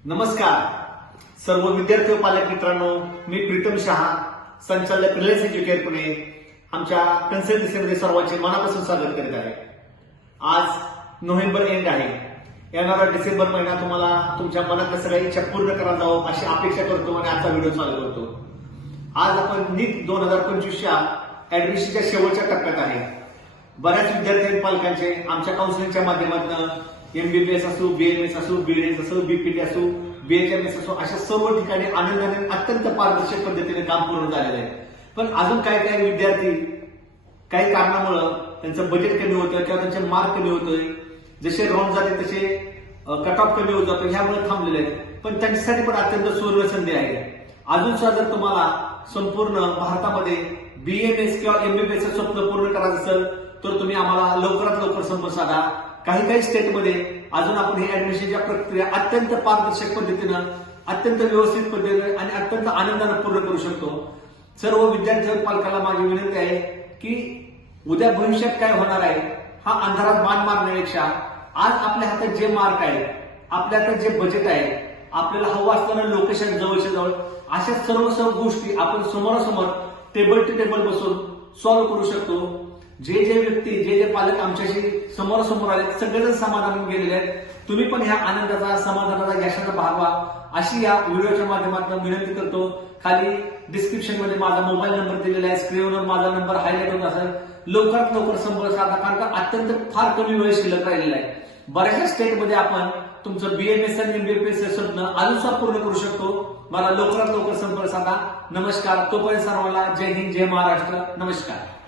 नमस्कार सर्व विद्यार्थी व पालक मित्रांनो, मी प्रीतम शहा, संचालक रिलायन्स एज्युकेअर पुणे आमच्या कन्सल्टन्सीमध्ये सर्वांचे मनापासून स्वागत करीत आहे। आज नोव्हेंबर एंड आहे। येणारा डिसेंबर महिना तुम्हाला तुमच्या मनातल्या सगळ्या इच्छा पूर्ण करा जावं अशी अपेक्षा करतो आणि आजचा व्हिडिओ चालू करतो। आज आपण नीट 2025च्या ऍडमिशनच्या शेवटच्या टप्प्यात आहे। बऱ्याच विद्यार्थी आणि पालकांचे आमच्या काउन्सिलिंगच्या माध्यमातून एमबीबीएस असो, बीएमएस असो, बीएडएस असो, बीपीटी असो, बीएचएमएस असो अशा सर्व ठिकाणी आनंदाने अत्यंत पारदर्शक पद्धतीने काम पूर्ण झालेलं आहे। पण अजून काही काही विद्यार्थी काही कारणामुळे त्यांचं बजेट कमी होतं किंवा त्यांचे मार्क कमी होतोय, जसे राऊंड जाते तसे कट ऑफ कमी होत जातो, ह्यामुळे थांबलेले आहेत। पण त्यांच्यासाठी पण अत्यंत सुवर्ण संधी आहे। अजून सुद्धा जर तुम्हाला संपूर्ण भारतामध्ये बीएमएस किंवा एमबीबीएस स्वप्न पूर्ण करायचं असेल तर तुम्ही आम्हाला लवकरात लवकर संपर्क साधा। काही काही स्टेटमध्ये अजून आपण ही ऍडमिशनच्या प्रक्रिया अत्यंत पारदर्शक पद्धतीनं, अत्यंत व्यवस्थित पद्धतीने आणि अत्यंत आनंदाने पूर्ण करू शकतो। सर्व विद्यार्थी आणि पालकांना माझी विनंती आहे की उद्या भविष्यात काय होणार आहे हा अंधारात बाण मारण्यापेक्षा आज आपल्या हातात जे मार्क आहे, आपल्या हातात जे बजेट आहे, आपल्याला हवं असताना लोकेशन जवळच्या जवळ अशा सर्व गोष्टी आपण समोरासमोर टेबल टू टेबल बसून सॉल्व्ह करू शकतो। जे जे व्यक्ती, जे जे पालक आमच्याशी समोरासमोर आले सगळेजण समाधान गेलेले आहेत। तुम्ही पण ह्या आनंदाचा, समाधानाचा, यशाचा भाग व्हा अशी या व्हिडिओच्या माध्यमातून विनंती करतो। खाली डिस्क्रिप्शन मध्ये माझा मोबाईल नंबर दिलेला आहे, स्क्रीनवर माझा नंबर हायलाइट होत असेल। लवकरात लवकर संपर्क साधा, कारण का अत्यंत फार कमी वेळ शिल्लक राहिलेला आहे। बऱ्याचशा स्टेटमध्ये आपण तुमचं बीएमएस आणि एमबीबीएस स्वप्न अजून पूर्ण करू शकतो। मला लवकरात लवकर संपर्क साधा। नमस्कार, तोपर्यंत सर्वांना जय हिंद, जय महाराष्ट्र, नमस्कार।